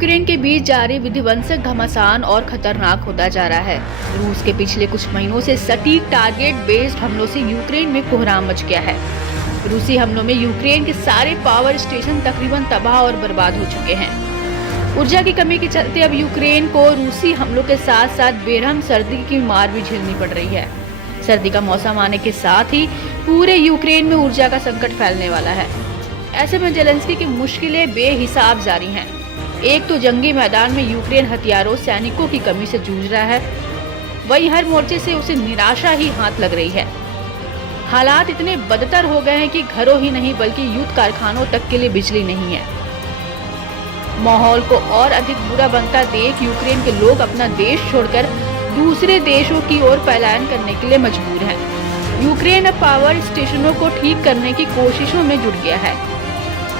Ukraine के बीच जारी विध्वंसक घमासान और खतरनाक होता जा रहा है। रूस के पिछले कुछ महीनों से सटीक टारगेट बेस्ड हमलों से यूक्रेन में कोहराम मच गया है। रूसी हमलों में यूक्रेन के सारे पावर स्टेशन तकरीबन तबाह और बर्बाद हो चुके हैं। ऊर्जा की कमी के चलते अब यूक्रेन को रूसी हमलों के साथ साथ बेरहम सर्दी की मार भी झेलनी पड़ रही है। सर्दी का मौसम आने के साथ ही पूरे यूक्रेन में ऊर्जा का संकट फैलने वाला है। ऐसे में जेलेंस्की की मुश्किलें बेहिसाब जारी हैं। एक तो जंगी मैदान में यूक्रेन हथियारों सैनिकों की कमी से जूझ रहा है, वहीं हर मोर्चे से उसे निराशा ही हाथ लग रही है। हालात इतने बदतर हो गए हैं कि घरों ही नहीं बल्कि युद्ध कारखानों तक के लिए बिजली नहीं है। माहौल को और अधिक बुरा बनता देख यूक्रेन के लोग अपना देश छोड़कर दूसरे देशों की ओर पलायन करने के लिए मजबूर हैं। यूक्रेन अब पावर स्टेशनों को ठीक करने की कोशिशों में जुट गया है।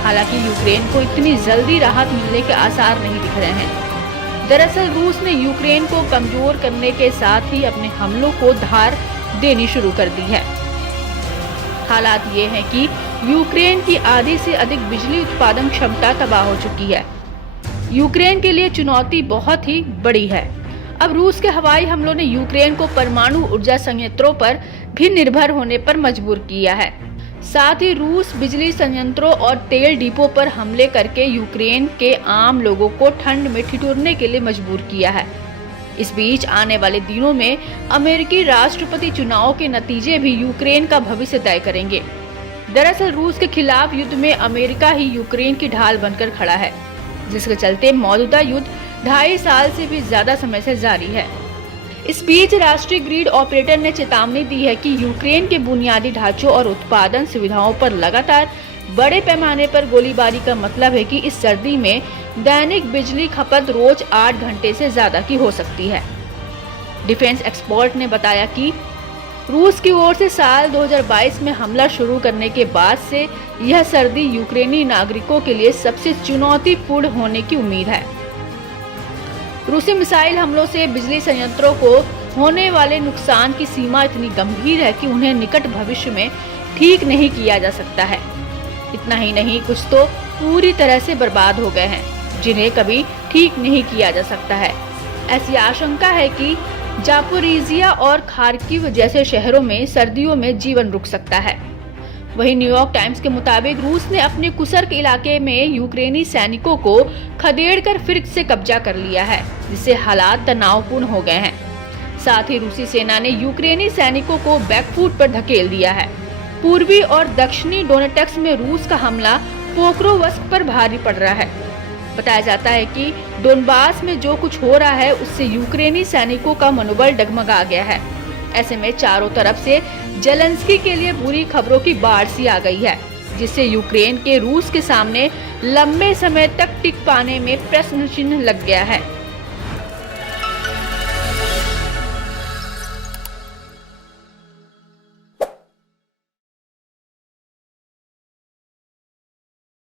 हालांकि यूक्रेन को इतनी जल्दी राहत मिलने के आसार नहीं दिख रहे हैं। दरअसल रूस ने यूक्रेन को कमजोर करने के साथ ही अपने हमलों को धार देनी शुरू कर दी है। हालात ये हैं कि यूक्रेन की आधी से अधिक बिजली उत्पादन क्षमता तबाह हो चुकी है। यूक्रेन के लिए चुनौती बहुत ही बड़ी है। अब रूस के हवाई हमलों ने यूक्रेन को परमाणु ऊर्जा संयंत्रों पर भी निर्भर होने पर मजबूर किया है। साथ ही रूस बिजली संयंत्रों और तेल डिपो पर हमले करके यूक्रेन के आम लोगों को ठंड में ठिठुरने के लिए मजबूर किया है। इस बीच आने वाले दिनों में अमेरिकी राष्ट्रपति चुनाव के नतीजे भी यूक्रेन का भविष्य तय करेंगे। दरअसल रूस के खिलाफ युद्ध में अमेरिका ही यूक्रेन की ढाल बनकर खड़ा है, जिसके चलते मौजूदा युद्ध 2.5 साल से भी ज्यादा समय से जारी है। इस बीच राष्ट्रीय ग्रिड ऑपरेटर ने चेतावनी दी है कि यूक्रेन के बुनियादी ढांचों और उत्पादन सुविधाओं पर लगातार बड़े पैमाने पर गोलीबारी का मतलब है कि इस सर्दी में दैनिक बिजली खपत रोज 8 घंटे से ज्यादा की हो सकती है। डिफेंस एक्सपर्ट ने बताया कि रूस की ओर से साल 2022 में हमला शुरू करने के बाद से यह सर्दी यूक्रेनी नागरिकों के लिए सबसे चुनौतीपूर्ण होने की उम्मीद है। रूसी मिसाइल हमलों से बिजली संयंत्रों को होने वाले नुकसान की सीमा इतनी गंभीर है कि उन्हें निकट भविष्य में ठीक नहीं किया जा सकता है। इतना ही नहीं, कुछ तो पूरी तरह से बर्बाद हो गए हैं, जिन्हें कभी ठीक नहीं किया जा सकता है। ऐसी आशंका है कि जापोरिजिया और खार्किव जैसे शहरों में सर्दियों में जीवन रुक सकता है। वहीं न्यूयॉर्क टाइम्स के मुताबिक रूस ने अपने कुर्स्क इलाके में यूक्रेनी सैनिकों को खदेड़कर फिर से कब्जा कर लिया है, जिससे हालात तनावपूर्ण हो गए हैं। साथ ही रूसी सेना ने यूक्रेनी सैनिकों को बैकफुट पर धकेल दिया है। पूर्वी और दक्षिणी डोनेट्स्क में रूस का हमला पोक्रोवस्क पर भारी पड़ रहा है। बताया जाता है कि डोनबास में जो कुछ हो रहा है उससे यूक्रेनी सैनिकों का मनोबल डगमगा गया है। ऐसे में चारों तरफ से जेलेंस्की के लिए बुरी खबरों की बाढ़ सी आ गई है, जिससे यूक्रेन के रूस के सामने लंबे समय तक टिक पाने में प्रश्न चिन्ह लग गया है।